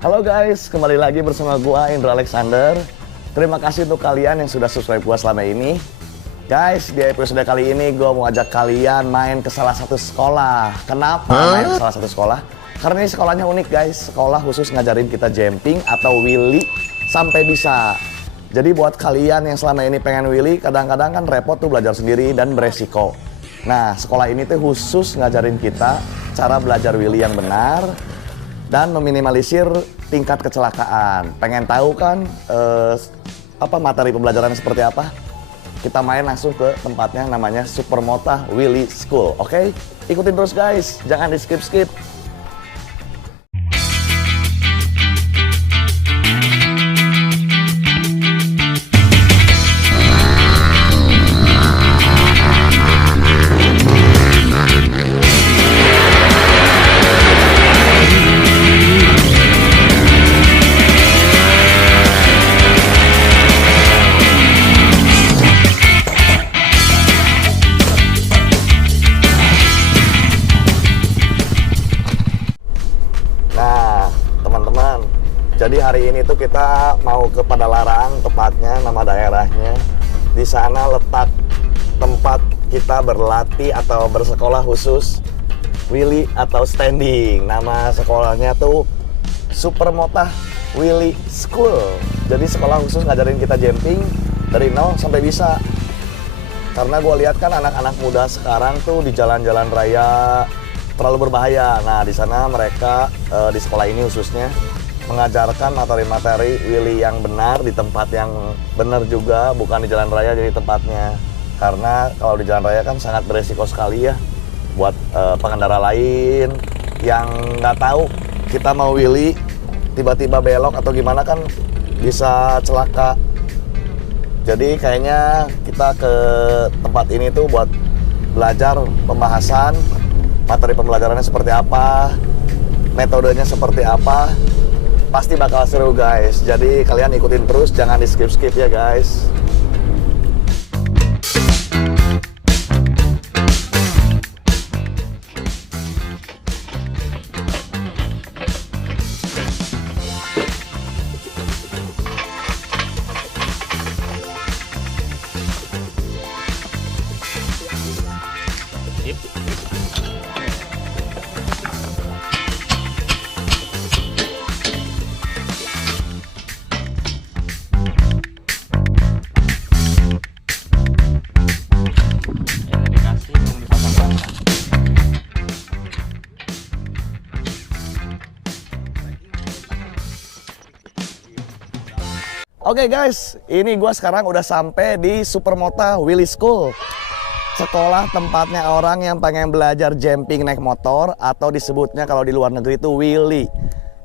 Halo guys, kembali lagi bersama gua Indra Alexander. Terima kasih untuk kalian yang sudah subscribe gua selama ini. Guys, di episode kali ini gua mau ajak kalian main ke salah satu sekolah. Kenapa main ke salah satu sekolah? Karena ini sekolahnya unik guys. Sekolah khusus ngajarin kita jumping atau wheelie sampai bisa. Jadi buat kalian yang selama ini pengen wheelie, kadang-kadang kan repot tuh belajar sendiri dan beresiko. Nah, sekolah ini tuh khusus ngajarin kita cara belajar wheelie yang benar dan meminimalisir tingkat kecelakaan. Pengen tahu kan apa materi pembelajaran seperti apa? Kita main langsung ke tempatnya, namanya Supermota Wheelie School. Oke? Ikutin terus guys, jangan di skip-skip. Jadi hari ini tuh kita mau ke Padalarang, tepatnya nama daerahnya. Di sana letak tempat kita berlatih atau bersekolah khusus wheelie atau standing. Nama sekolahnya tuh Supermota Wheelie School. Jadi sekolah khusus ngajarin kita jumping dari nol sampai bisa. Karena gue lihat kan anak-anak muda sekarang tuh di jalan-jalan raya terlalu berbahaya. Nah di sana mereka di sekolah ini khususnya mengajarkan materi-materi wheelie yang benar di tempat yang benar juga, bukan di jalan raya jadi tempatnya. Karena kalau di jalan raya kan sangat beresiko sekali ya buat pengendara lain yang nggak tahu kita mau wheelie tiba-tiba belok atau gimana kan bisa celaka. Jadi kayaknya kita ke tempat ini tuh buat belajar pembahasan materi pembelajarannya seperti apa, metodenya seperti apa. Pasti bakal seru guys, jadi kalian ikutin terus, jangan di skip-skip ya guys. Oke guys, ini gue sekarang udah sampai di Supermota Wheelie School. Sekolah tempatnya orang yang pengen belajar jumping naik motor, atau disebutnya kalau di luar negeri itu wheelie.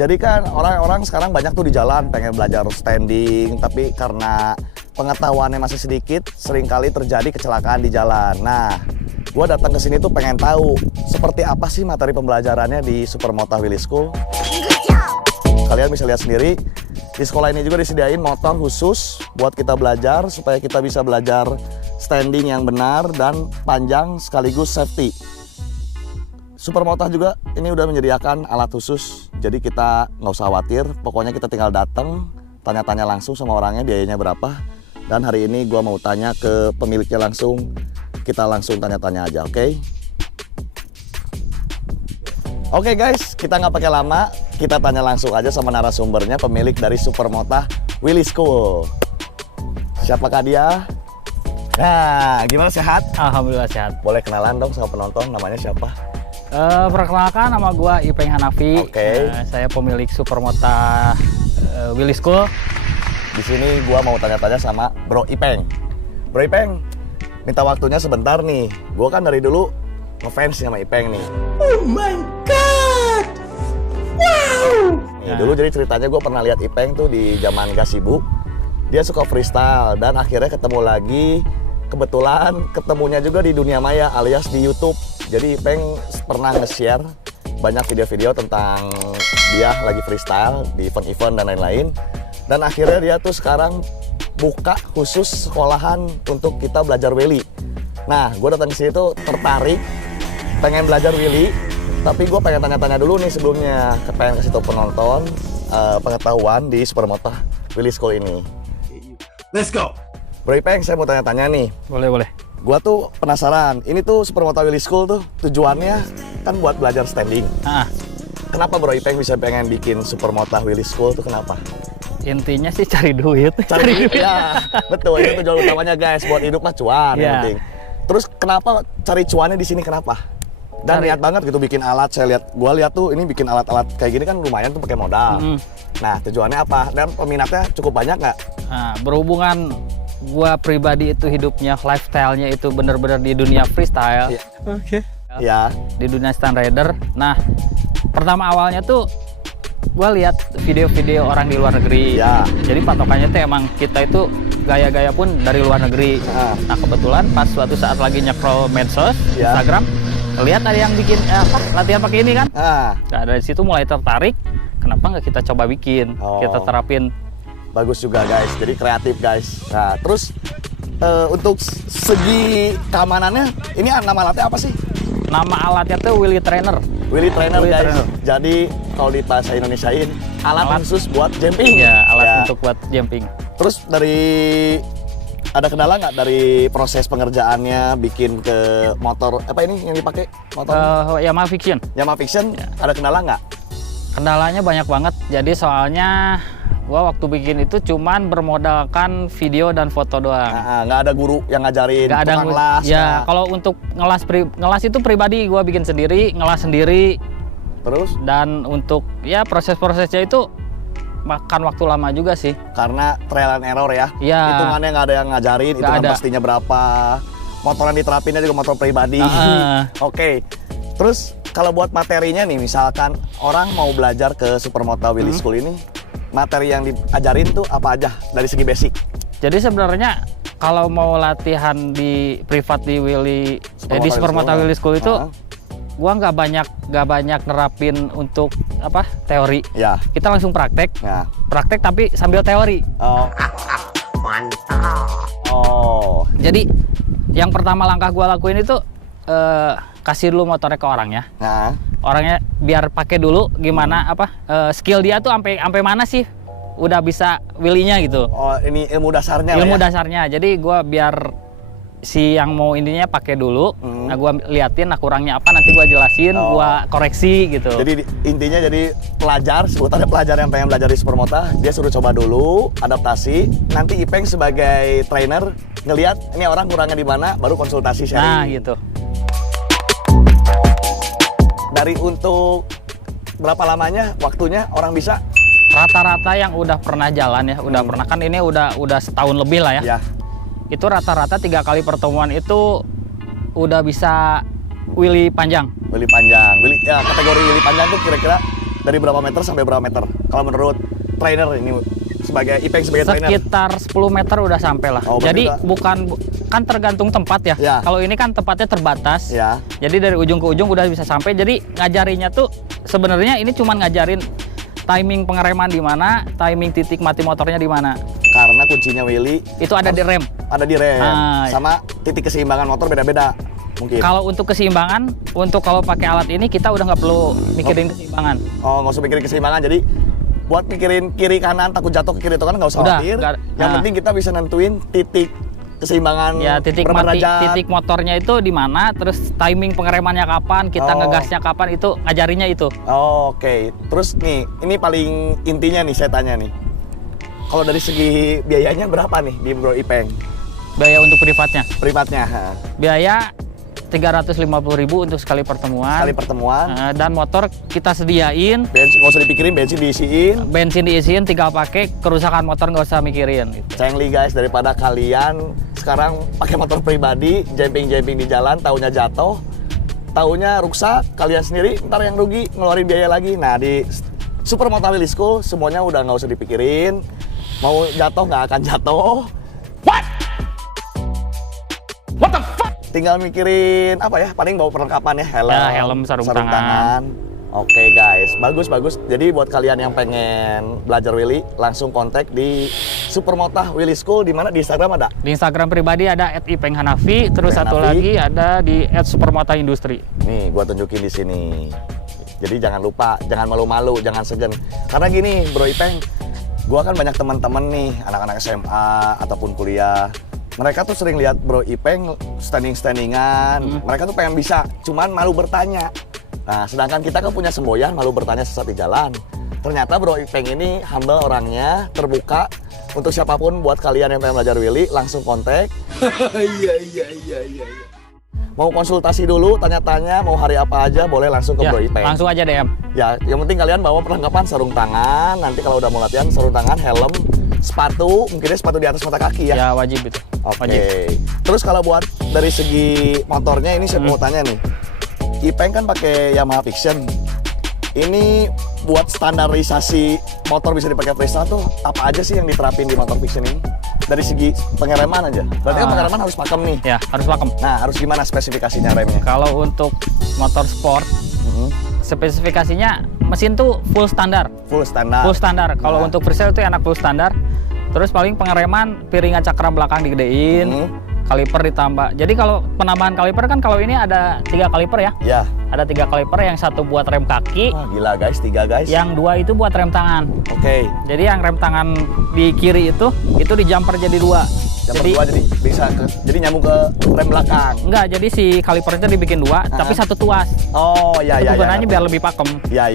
Jadi kan orang-orang sekarang banyak tuh di jalan pengen belajar standing, tapi karena pengetahuannya masih sedikit, seringkali terjadi kecelakaan di jalan. Nah, gue datang ke sini tuh pengen tahu seperti apa sih materi pembelajarannya di Supermota Wheelie School. Kalian bisa lihat sendiri, di sekolah ini juga disediain motor khusus buat kita belajar, supaya kita bisa belajar standing yang benar dan panjang sekaligus safety. Supermota juga ini udah menyediakan alat khusus, jadi kita nggak usah khawatir, pokoknya kita tinggal datang, tanya-tanya langsung sama orangnya biayanya berapa. Dan hari ini gua mau tanya ke pemiliknya langsung, kita langsung tanya-tanya aja, oke? Oke guys, kita nggak pakai lama, kita tanya langsung aja sama narasumbernya, pemilik dari Supermota Wheelie School. Siapakah dia? Nah, gimana, sehat? Alhamdulillah sehat. Boleh kenalan dong sama penonton, namanya siapa? Perkenalkan, nama gua Ipeng Hanafi. Oke. Saya pemilik Supermota Wheelie School. Di sini gua mau tanya-tanya sama Bro Ipeng. Bro Ipeng, minta waktunya sebentar nih. Gua kan dari dulu ngefans sama Ipeng nih. Oh my god! Wow! nih. Dulu jadi ceritanya gue pernah lihat Ipeng tuh di zaman gak sibuk. Dia suka freestyle dan akhirnya ketemu lagi. Kebetulan ketemunya juga di dunia maya alias di YouTube. Jadi Ipeng pernah nge-share banyak video-video tentang dia lagi freestyle di event-event dan lain-lain. Dan akhirnya dia tuh sekarang buka khusus sekolahan untuk kita belajar wheelie. Nah, gue datang ke sini tuh tertarik, pengen belajar wheelie. Tapi gue pengen tanya-tanya dulu nih sebelumnya, pengen kasih tau penonton pengetahuan di Supermoto Wheelie School ini. Let's go. Bro Ipeng, saya mau tanya-tanya nih. Boleh. Gua tuh penasaran, ini tuh Supermoto Wheelie School tuh tujuannya kan buat belajar standing. Kenapa Bro Ipeng bisa pengen bikin Supermoto Wheelie School tuh kenapa? Intinya sih cari duit. Cari duit ya, betul itu tujuan utamanya guys, buat hidup mah cuan yang penting. Terus kenapa cari cuannya di sini kenapa? Dan lihat banget gitu bikin alat, gua lihat tuh ini bikin alat-alat kayak gini kan lumayan tuh pakai modal. Nah tujuannya apa? Dan peminatnya cukup banyak nggak? Nah, berhubungan gua pribadi itu hidupnya, lifestyle-nya itu bener-bener di dunia freestyle. Oke. Ya. Di dunia stand rider. Nah, pertama awalnya tuh gua lihat video-video orang di luar negeri. Ya. Jadi patokannya tuh emang kita itu gaya-gaya pun dari luar negeri. Nah, kebetulan pas suatu saat lagi nyekrol medsos, Ya. Instagram, lihat ada yang bikin latihan pakai ini kan. Nah, Dari situ mulai tertarik. Kenapa nggak kita coba bikin? Oh. Kita terapin. bagus juga guys, jadi kreatif guys. Nah, terus untuk segi keamanannya, ini nama alatnya apa sih? Nama alatnya tuh Wheelie Trainer. Wheelie Trainer Wheelie guys. Trainer. Jadi kalau di bahasa Indonesiain, alat khusus buat jumping. Ya, alat untuk buat jumping. Terus ada kendala nggak dari proses pengerjaannya bikin ke motor apa ini yang dipakai motor? Yamaha Fiction. Yamaha Fiction, ada kendala nggak? Kendalanya banyak banget. Jadi soalnya gua waktu bikin itu cuman bermodalkan video dan foto doang. Nggak ada guru yang ngajarin, Nggak ada tukang las. ya, kalau untuk ngelas itu pribadi gua bikin sendiri, ngelas sendiri. Terus? Dan untuk ya proses-prosesnya itu makan waktu lama juga sih. Karena trial and error ya. Iya. Hitungannya nggak ada yang ngajarin, Nggak hitungan ada. pastinya berapa. Motor yang diterapinnya juga motor pribadi. Oke. Terus kalau buat materinya nih, misalkan orang mau belajar ke Supermoto Wheelie School ini, materi yang diajarin tuh apa aja dari segi basic? Jadi sebenarnya kalau mau latihan di privat di di Supermoto Wheelie School itu, gua nggak banyak nerapin untuk teori. Ya. Kita langsung praktek, Ya. praktek tapi sambil teori. Oh. Mantap. Oh. Jadi yang pertama langkah gua lakuin itu kasih dulu motornya ke orangnya. Nah. Orangnya biar pakai dulu gimana skill dia tuh sampai mana sih udah bisa wheelie-nya gitu. Oh, ini ilmu dasarnya lah Ilmu ya? dasarnya. Jadi gua biar si yang mau ininya pakai dulu. Nah, gua liatin kurangnya apa, nanti gua jelasin, gua koreksi gitu. Jadi intinya jadi pelajar, sebutannya pelajar yang pengen belajar di Supermoto, dia suruh coba dulu, adaptasi. Nanti Ipeng sebagai trainer ngelihat ini orang kurangnya di mana, baru konsultasi sharing. Nah, gitu. Dari untuk berapa lamanya waktunya orang bisa? Rata-rata yang udah pernah jalan ya, udah pernah kan ini udah setahun lebih lah ya. Ya. Itu rata-rata 3 kali pertemuan itu udah bisa wheelie panjang. Wheelie panjang. Ya, kategori wheelie panjang tuh kira-kira dari berapa meter sampai berapa meter? Kalau menurut trainer ini sebagai Ipeng sebagai trainer. Sekitar 10 meter udah sampai lah. Oh, jadi udah. kan tergantung tempat ya. Ya. Kalau ini kan tempatnya terbatas. Ya. Jadi dari ujung ke ujung udah bisa sampai. Jadi ngajarinya tuh sebenarnya ini cuma ngajarin timing pengereman di mana, timing titik mati motornya di mana. Karena kuncinya wheelie Itu ada di rem. ada di rem. Ah. Sama titik keseimbangan motor beda-beda mungkin. Kalau untuk keseimbangan, kalau pakai alat ini kita udah nggak perlu mikirin keseimbangan. Oh, nggak usah mikirin keseimbangan. Jadi buat mikirin kiri kanan takut jatuh ke kiri itu kan nggak usah Udah, khawatir. nggak- Yang nah. penting kita bisa nentuin titik keseimbangan Ya titik berapa mati, derajat. titik motornya itu di mana, terus timing pengeremannya kapan, kita Oh. ngegasnya kapan, itu ngajarinya itu. Oh, oke. Terus nih, ini paling intinya nih saya tanya nih. Kalau dari segi biayanya berapa nih di Bro Ipeng? Biaya untuk privatnya. Privatnya, Biaya 350.000 untuk sekali pertemuan. sekali pertemuan. Dan motor kita sediain, Bensin nggak usah dipikirin, bensin diisiin. bensin diisiin, tinggal pakai, kerusakan motor nggak usah mikirin. Gitu. Cengli guys, daripada kalian sekarang pakai motor pribadi, jumping-jumping di jalan, taunya jatuh, taunya rusak, kalian sendiri ntar yang rugi ngeluarin biaya lagi. Nah, di Supermoto Wheelie School semuanya udah nggak usah dipikirin. Mau jatuh nggak akan jatuh. What the fuck? Tinggal mikirin apa ya? Paling bawa perlengkapan ya, helm, Ya, helm, sarung tangan. Oke guys, bagus. Jadi buat kalian yang pengen belajar wheelie, langsung kontak di Supermoto Wheelie School. Di mana? Di Instagram ada? Di Instagram pribadi ada @ipenghanafi, terus Ipeng satu Hanafi. lagi ada di @supermoto industri. Nih, gua tunjukin di sini. Jadi jangan lupa, jangan malu-malu, jangan segan. Karena gini, Bro Ipeng, gua kan banyak teman-teman nih, anak-anak SMA ataupun kuliah. Mereka tuh sering lihat Bro Ipeng standing-standingan. Mereka tuh pengen bisa, cuman malu bertanya. Nah, sedangkan kita kan punya semboyan, malu bertanya sesat di jalan. Ternyata Bro Ipeng ini humble orangnya, terbuka untuk siapapun. Buat kalian yang pengen belajar wheelie, langsung kontak. Iya. Mau konsultasi dulu, tanya-tanya, mau hari apa aja, boleh langsung ke Ya, Bro Ipeng. langsung aja DM. Ya, yang penting kalian bawa perlengkapan sarung tangan. Nanti kalau udah mau latihan, sarung tangan, helm, sepatu, mungkinnya sepatu di atas mata kaki ya. Ya wajib itu. Oke. Wajib. Terus kalau buat dari segi motornya ini saya mau tanya nih. Ipeng kan pakai Yamaha Fiction. Ini buat standarisasi motor bisa dipakai freestyle tuh apa aja sih yang diterapin di motor Fiction ini? Dari segi pengereman aja. Berarti kan pengereman harus pakem nih. Ya, harus pakem. Nah, harus gimana spesifikasinya remnya? Kalau untuk motor sport, spesifikasinya mesin tuh full standar. Full standar. Full standar. Kalau Nah. untuk freestyle itu enak full standar. Terus paling pengereman piringan cakram belakang digedein, kaliper ditambah. Jadi kalau penambahan kaliper kan kalau ini ada 3 kaliper ya. Ya. Ada 3 kaliper, yang satu buat rem kaki, Wah, gila guys, 3 guys. yang 2 itu buat rem tangan. Oke. Jadi yang rem tangan di kiri itu di jumper jadi 2. Yang kedua jadi bisa jadi nyambung ke rem belakang. Enggak, jadi si kalipernya dibikin 2, tapi satu tuas. Oh, ya Itu ya ya. gunanya biar lebih pakem. Ya.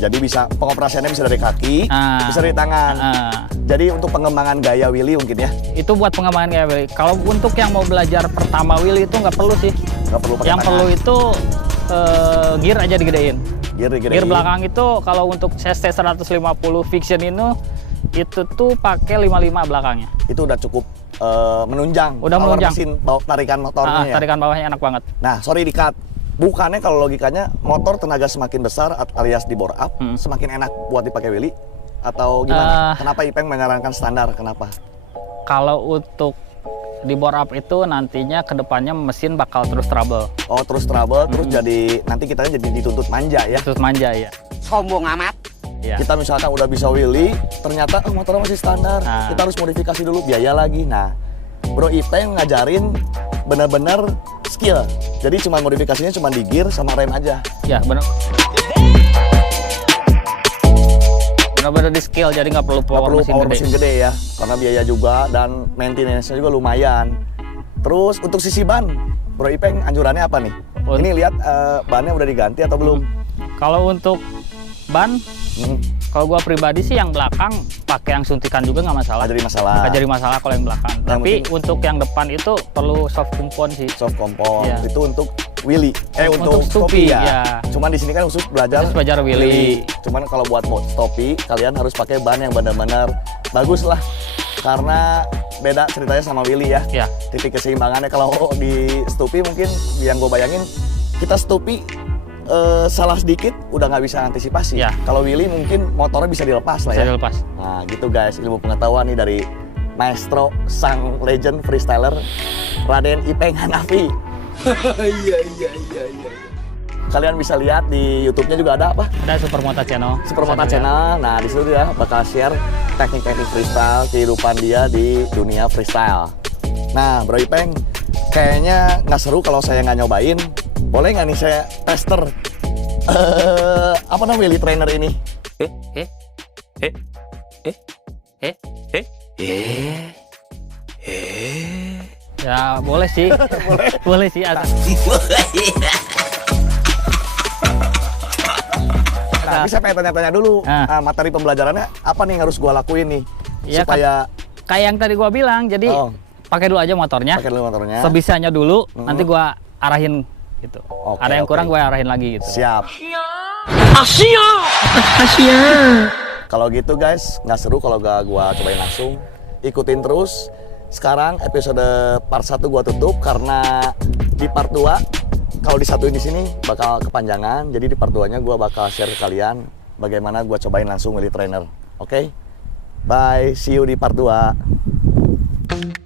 Jadi bisa pengoperasiannya bisa dari kaki, Ah. bisa dari tangan. Nah, Jadi untuk pengembangan gaya wheelie mungkin ya, itu buat pengembangan kayak wheelie. Kalau untuk yang mau belajar pertama wheelie itu nggak perlu sih. nggak perlu pakai Yang tangan. perlu itu gear aja digedein. Gear digedein. Gear belakang itu kalau untuk CC 150 Fiction itu tuh pakai 55 belakangnya. Itu udah cukup menunjang. Udah power menunjang. mesin, tarikan motornya ya. Tarikan bawahnya enak banget. Nah, sorry di-cut. Bukannya kalau logikanya motor tenaga semakin besar alias di bore up, semakin enak buat dipakai wheelie atau gimana? Kenapa Ipeng menyarankan standar? Kenapa? Kalau untuk di bore up itu nantinya kedepannya mesin bakal terus trouble. Oh, terus trouble, terus jadi nanti kita jadi dituntut manja ya. Terus manja ya. Sombong amat. Ya. Kita misalkan udah bisa wheelie, ternyata motornya masih standar. Nah. Kita harus modifikasi dulu, biaya lagi. Nah, Bro Ipeng ngajarin bener-bener skill. Jadi cuma modifikasinya cuma di gear sama rem aja. Ya benar. Benar-benar di skill, jadi nggak perlu Nggak power, perlu mesin power gede. mesin gede ya, karena biaya juga dan maintenance-nya juga lumayan. Terus untuk sisi ban, Bro Ipeng anjurannya apa nih? Ini lihat bannya udah diganti atau belum? Kalau untuk ban, kalau gua pribadi sih yang belakang pakai yang suntikan juga nggak masalah. Nggak jadi masalah. Nggak jadi masalah kalau yang belakang. Yang Tapi penting- untuk yang depan itu perlu soft kumpon sih. Soft compound Iya. itu untuk wheelie, Untuk untuk stoppie, stoppie ya. ya. Cuman di sini kan khusus belajar Khusus belajar wheelie. Cuman kalau buat stoppie, kalian harus pakai ban yang benar-benar bagus lah, karena beda ceritanya sama wheelie ya. Ya. Titik keseimbangannya kalau di stoppie mungkin yang gue bayangin kita stoppie salah sedikit udah nggak bisa antisipasi. Ya. Kalau wheelie mungkin motornya bisa dilepas lah Bisa ya. dilepas. Nah gitu guys, ilmu pengetahuan nih dari maestro sang legend freestyler Raden Ipeng Hanafi. Iya. Kalian bisa lihat di YouTube-nya juga ada apa? Ada Supermoto Channel. Supermoto Bisa dilihat. Channel. Nah di situ dia bakal share teknik-teknik freestyle, kehidupan dia di dunia freestyle. Nah Bro Ipeng, kayaknya nggak seru kalau saya nggak nyobain. Boleh nggak nih saya tester apa namanya wheelie trainer ini? Ya boleh sih. Boleh sih. Nah, bisa pengen tanya-tanya dulu, Ah. materi pembelajarannya apa nih yang harus gua lakuin nih Iya, supaya Kayak yang tadi gua bilang, jadi Oh. pakai dulu aja motornya. pakai dulu motornya. Sebisanya dulu, nanti gua arahin gitu. Oke, Ada yang oke. kurang gua arahin lagi gitu. Siap. Kalau gitu guys, nggak seru kalau gua cobain langsung. Ikutin terus. Sekarang episode part 1 gua tutup karena di part 2 kalau disatuin di sini bakal kepanjangan. Jadi di part 2-nya gua bakal share ke kalian bagaimana gue cobain langsung Willy Trainer. Oke? Bye, see you di part 2.